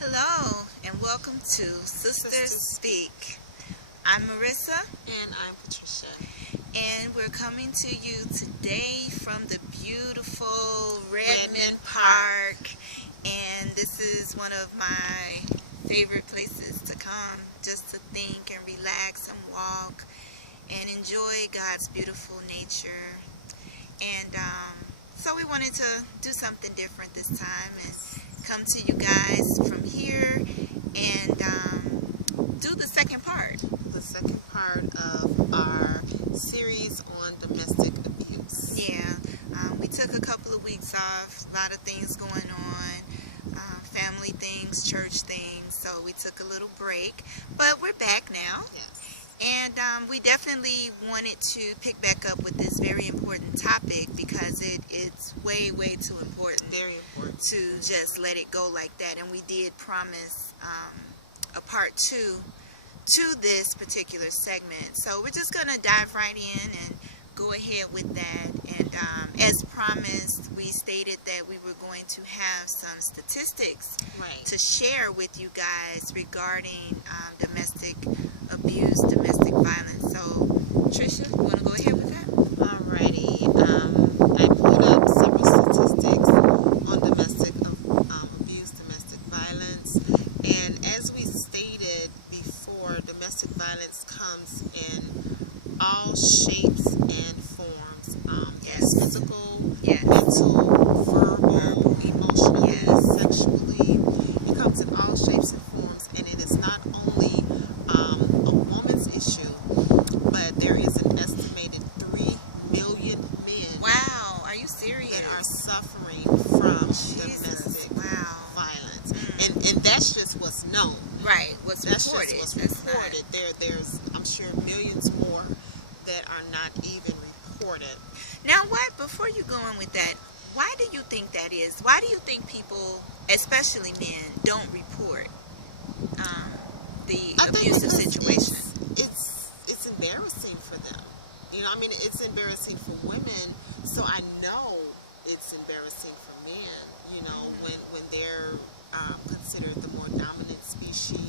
Hello and welcome to Sisters Speak. I'm Marissa And I'm Patricia. and we're coming to you today from the beautiful Redmond Redmond Park. And this is one of my favorite places to come just to think and relax and walk and enjoy God's beautiful nature. And so we wanted to do something different this time and come to you guys from here and do the second part. The second part of our series on domestic abuse. Yeah, we took a couple of weeks off, a lot of things going on, family things, church things, so we took a little break, but we're back now. Yes. And we definitely wanted to pick back up with this very important topic because it's way too important. Very important. To just let it go like that. And we did promise a part 2 to this particular segment. So we're just going to dive right in and go ahead with that. And as promised, we stated that we were going to have some statistics to share with you guys regarding domestic abuse, domestic violence. So, Trisha, you want to go ahead with that? Alrighty. I pulled up several statistics on domestic abuse, domestic violence, and as we stated before, domestic violence comes in all shapes and forms. Yes. Physical, mental, verbal, emotional, sexually. It comes in all shapes and forms, and it is not only a woman's issue, but there is an estimated 3 million men. Wow, are you serious? That are suffering from domestic violence, and that's just what's known. Right, what's reported. Just what's reported. There's I'm sure millions more that are not even reported. Now, before you go on with that, why do you think that is? Why do you think people, especially men, don't report the abusive situation? It's embarrassing for them. You know, I mean, it's embarrassing for women, so I know it's embarrassing for men. You know, when they're considered the more dominant species,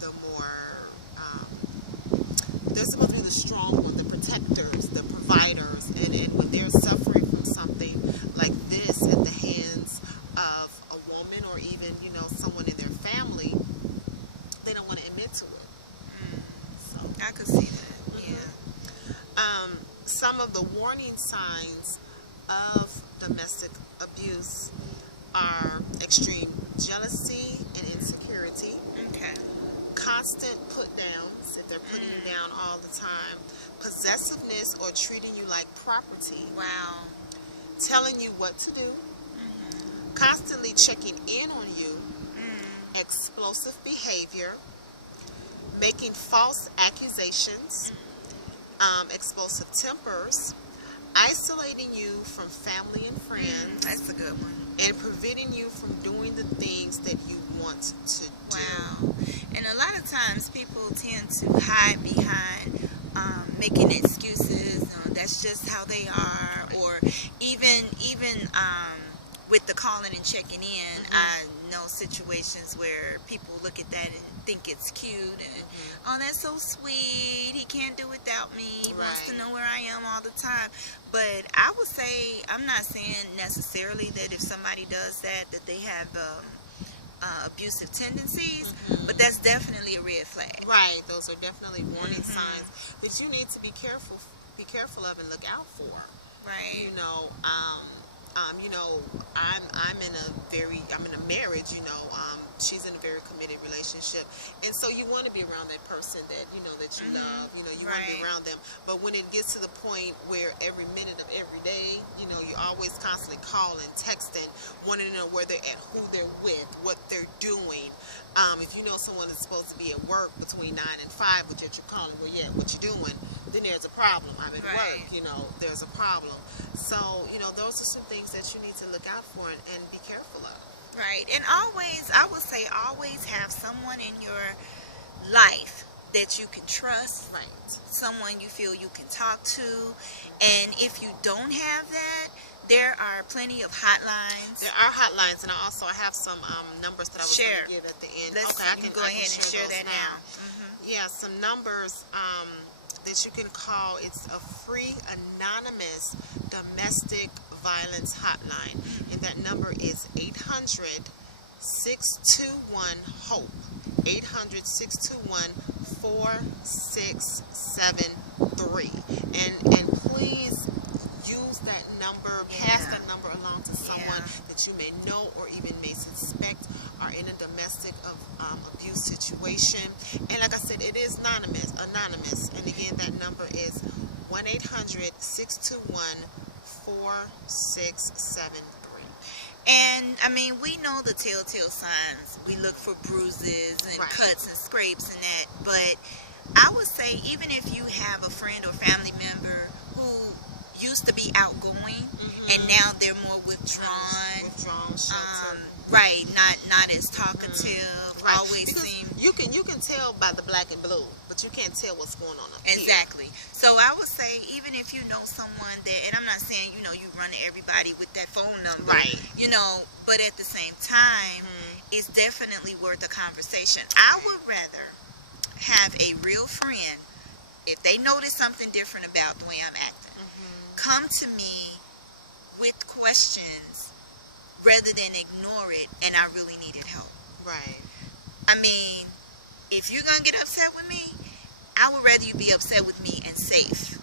the more they're supposed to be the strong one, the protectors, the providers, and when they're suffering from something like this at the hands of a woman or even, you know, someone in their family, they don't want to admit to it. So I could see that. Yeah. Some of the warning signs of domestic abuse are extreme jealousy and insecurity. Okay. Constant put downs, if they're putting you down all the time. Possessiveness or treating you like property. Wow. Telling you what to do. Constantly checking in on you. Explosive behavior. Making false accusations. Explosive tempers. Isolating you from family and friends. That's a good one. And preventing you from doing the things that you want to do. Wow. And a lot of times people tend to hide behind making excuses. That's just how they are. Or even with the calling and checking in, I know situations where people look at that and think it's cute and oh, that's so sweet, he can't do without me, he wants to know where I am all the time. But I would say, I'm not saying necessarily that if somebody does that they have abusive tendencies, but that's definitely a red flag. Right, those are definitely warning signs that you need to be careful of and look out for. Right. You know, I'm in a marriage. You know, she's in a very committed relationship, and so you want to be around that person that you love. You know, you want to be around them. But when it gets to the point where every minute of every day, you know, you're always constantly calling, texting, wanting to know where they're at, who they're with, what they're doing. If you know someone is supposed to be at work between 9 and 5, but yet you're calling, well, yeah, what you doing? Then there's a problem. I'm at work, you know, there's a problem. So, you know, those are some things that you need to look out for and be careful of. Right. And always, I would say, always have someone in your life that you can trust. Right. Someone you feel you can talk to. And if you don't have that, There are plenty of hotlines. There are hotlines, and I have some numbers that I was going Share. to give at the end. Let's Okay, I can go I ahead can and share those that now. Yeah, some numbers that you can call. It's a free anonymous domestic violence hotline, and that number is 800-621-HOPE. 800-621-4673. And please use that number, pass that number along to someone that you may know or even may suspect are in a domestic abuse situation. And like I said, it is anonymous. And again, that number is 1-800-621-4673. And I mean, we know the telltale signs. We look for bruises and cuts and scrapes and that. But I would say, even if you have a friend or family member who used to be outgoing and now they're more withdrawn, sheltered. right, not as talkative, always because seem. You can tell by the black and blue, but you can't tell what's going on up Exactly. So I would say, even if you know someone that, and I'm not saying you run to everybody with that phone number, right? But at the same time, it's definitely worth a conversation. I would rather have a real friend, if they notice something different about the way I'm acting, come to me with questions rather than ignore it and I really needed help. Right. I mean, if you're going to get upset with me, I would rather you be upset with me and safe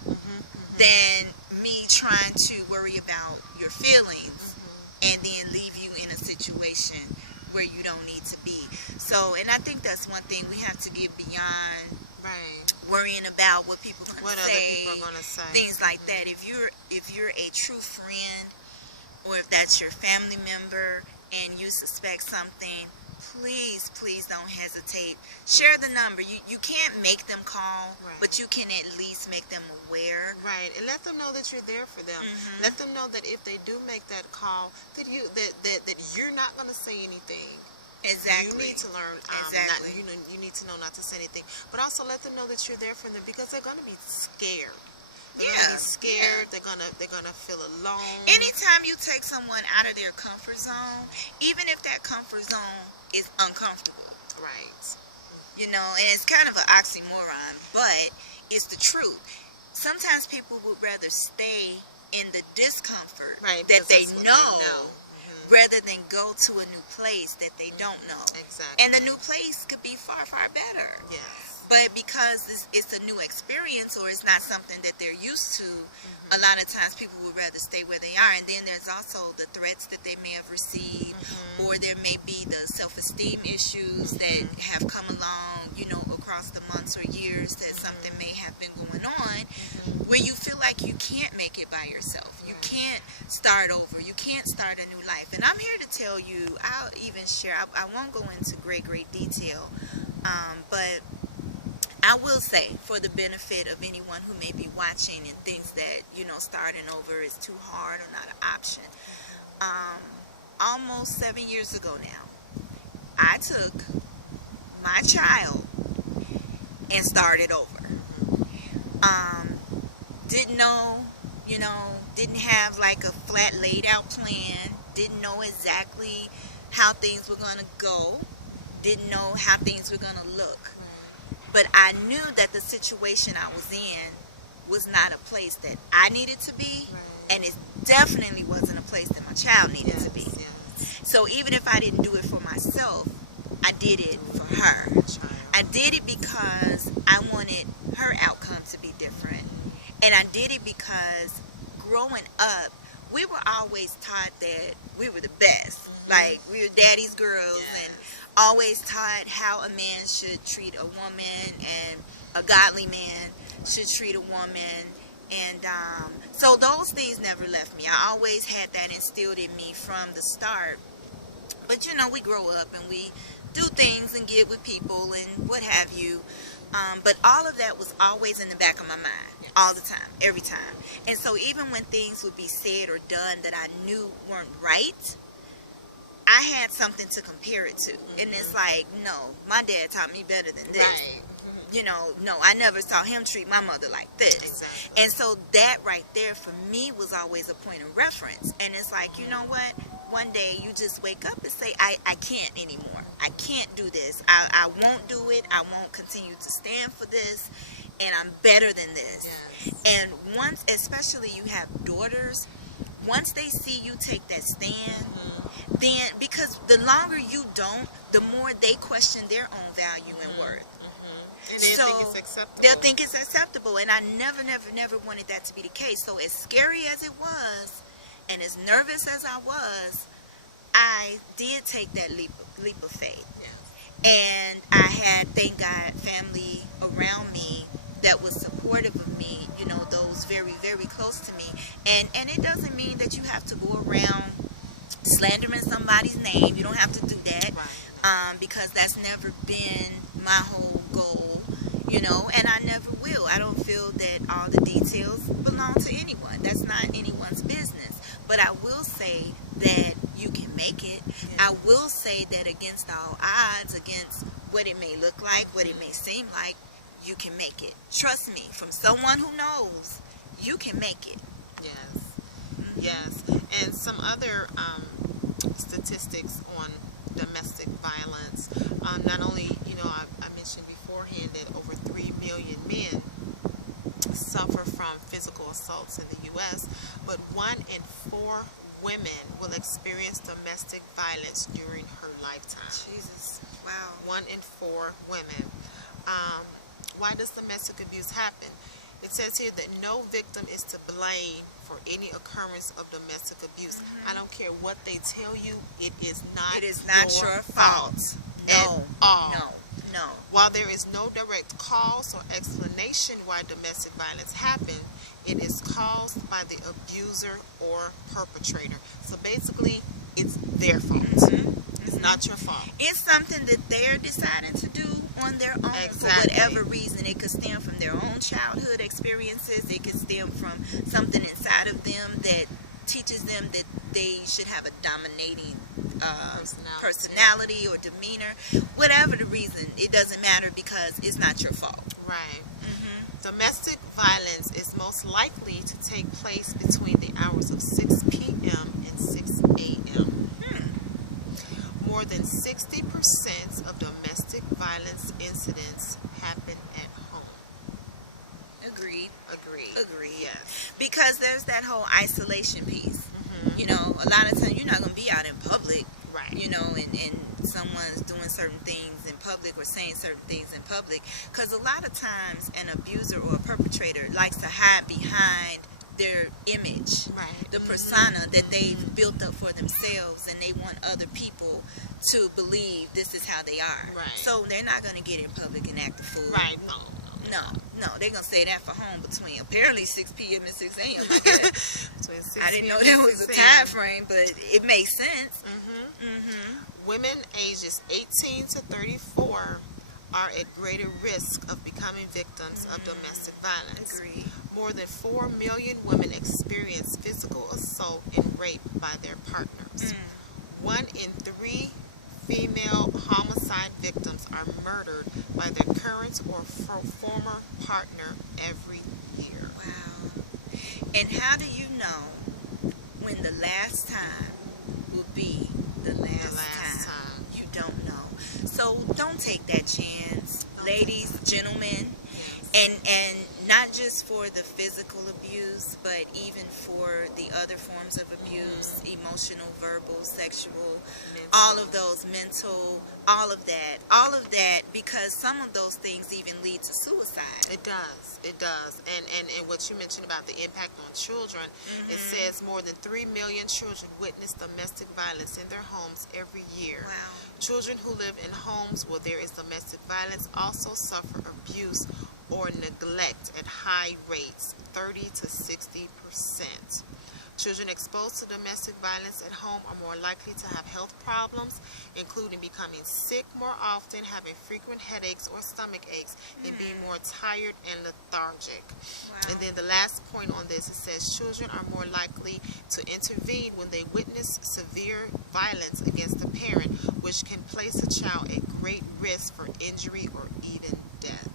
than me trying to worry about your feelings and then leave you in a situation where you don't need to be. So, and I think that's one thing we have to get beyond worrying about what people are going to say, other people are going to say, things like that. If you're a true friend, or if that's your family member and you suspect something, please don't hesitate. Share the number. You can't make them call, but you can at least make them aware. Right, and let them know that you're there for them. Let them know that if they do make that call, that you're not going to say anything. Exactly. You need to learn. Exactly. You need to know not to say anything, but also let them know that you're there for them, because they're going to be scared. They're gonna be scared. They're gonna feel alone. Anytime you take someone out of their comfort zone, even if that comfort zone is uncomfortable, right? And it's kind of an oxymoron, but it's the truth. Sometimes people would rather stay in the discomfort that they know, rather than go to a new place that they don't know. Exactly. And the new place could be far better. Yes. But because it's a new experience, or it's not something that they're used to, a lot of times people would rather stay where they are. And then there's also the threats that they may have received, or there may be the self-esteem issues that have come along, across the months or years, that something may have been going on, where you feel like you can't make it by yourself. You can't start over. You can't start a new life. And I'm here to tell you, I'll even share, I won't go into great detail, but I will say, for the benefit of anyone who may be watching and thinks that, starting over is too hard or not an option. Almost 7 years ago now, I took my child and started over. Didn't know, didn't have like a flat laid out plan. Didn't know exactly how things were going to go. Didn't know how things were going to look. But I knew that the situation I was in was not a place that I needed to be, and it definitely wasn't a place that my child needed to be. So even if I didn't do it for myself, I did it for her. I did it because I wanted her outcome to be different. And I did it because growing up, we were always taught that we were the best. Like, we were daddy's girls, and always taught how a man should treat a woman, and a godly man should treat a woman. And so those things never left me. I always had that instilled in me from the start. But we grow up and we do things and get with people and what have you. But all of that was always in the back of my mind, all the time, every time. And so even when things would be said or done that I knew weren't right, I had something to compare it to. And it's like, no, my dad taught me better than this. no, I never saw him treat my mother like this. Exactly. And so that right there for me was always a point of reference. And it's like, you know what? One day you just wake up and say, I can't anymore. I can't do this. I won't do it. I won't continue to stand for this. And I'm better than this. Yes. And once, especially you have daughters, once they see you take that stand, then, because the longer you don't, the more they question their own value and worth. And they think it's acceptable. They'll think it's acceptable. And I never wanted that to be the case. So as scary as it was, and as nervous as I was, I did take that leap of faith. And I had, thank God, family around me that was supportive of me, those very, very close to me. And it doesn't mean that you have to go around slandering somebody's name. You don't have to do that. Because that's never been my whole goal, and I never will. I don't feel that all the details belong to anyone. That's not anyone's business. But I will say that you can make it. I will say that against all odds, against what it may look like, what it may seem like, you can make it. Trust me, from someone who knows, you can make it. Yes. And some other statistics on domestic violence. Not only, I mentioned beforehand that over 3 million men suffer from physical assaults in the U.S., but 1 in 4 women will experience domestic violence during her lifetime. Jesus, wow. 1 in 4 women. Why does domestic abuse happen? It says here that no victim is to blame for any occurrence of domestic abuse. I don't care what they tell you, it is not your fault. At all. No. While there is no direct cause or explanation why domestic violence happens, it is caused by the abuser or perpetrator. So basically, it's their fault. It's not your fault. It's something that they're deciding to do on their own for whatever reason. It could stem from their own childhood experiences. It could stem from something inside of them that teaches them that they should have a dominating personality or demeanor. Whatever the reason, it doesn't matter because it's not your fault. Right. Domestic violence is most likely to take place between the hours of 6 p.m. and 6 a.m. More than 60% of domestic violence incidents happen at home. Agreed. Yes. Because there's that whole isolation piece. A lot of times you're not going to be out in public. Right. And someone's doing certain things in public or saying certain things in public. Because a lot of times an abuser or a perpetrator likes to hide behind their image, the persona that they've built up for themselves, and they want other people to believe this is how they are. So they're not going to get in public and act a fool. No, they're going to say that for home between apparently 6 p.m. and 6 a.m. I guess. I didn't know there was a time frame, but it makes sense. Women ages 18 to 34 are at greater risk of becoming victims of domestic violence. Agreed. More than 4 million women experience physical assault and rape by their partners. 1 in 3 female homicide victims are murdered by their current or former partner every year. Wow. And how do you know when the last time will be the last time? You don't know. So don't take that chance, ladies, gentlemen, and not just for the physical abuse, but even for the other forms of abuse, emotional, verbal, sexual, all of those, mental, all of that, because some of those things even lead to suicide. It does. And what you mentioned about the impact on children, it says more than 3 million children witness domestic violence in their homes every year. Wow. Children who live in homes where there is domestic violence also suffer abuse or neglect at high rates, 30 to 60%. Children exposed to domestic violence at home are more likely to have health problems, including becoming sick more often, having frequent headaches or stomach aches, and being more tired and lethargic. Wow. And then the last point on this, it says children are more likely to intervene when they witness severe violence against a parent, which can place a child at great risk for injury or even death.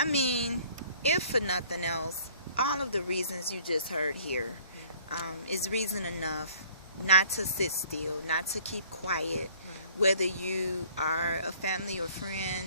I mean, if for nothing else, all of the reasons you just heard here is reason enough not to sit still, not to keep quiet, whether you are a family or friend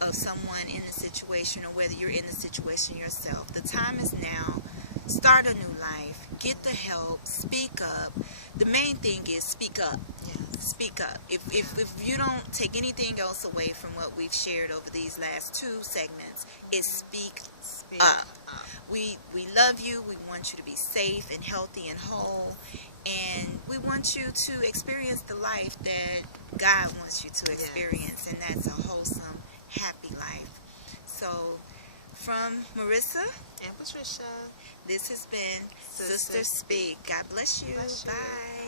of someone in the situation or whether you're in the situation yourself. The time is now. Start a new life. Get the help. Speak up. The main thing is speak up. Yes. Speak up. If you don't take anything else away from what we've shared over these last 2 segments, is speak up. We love you. We want you to be safe and healthy and whole. And we want you to experience the life that God wants you to experience. And that's a wholesome, happy life. So, from Marissa And Patricia, this has been Sisters Sisters Speak. God bless you. Bless you. Bye.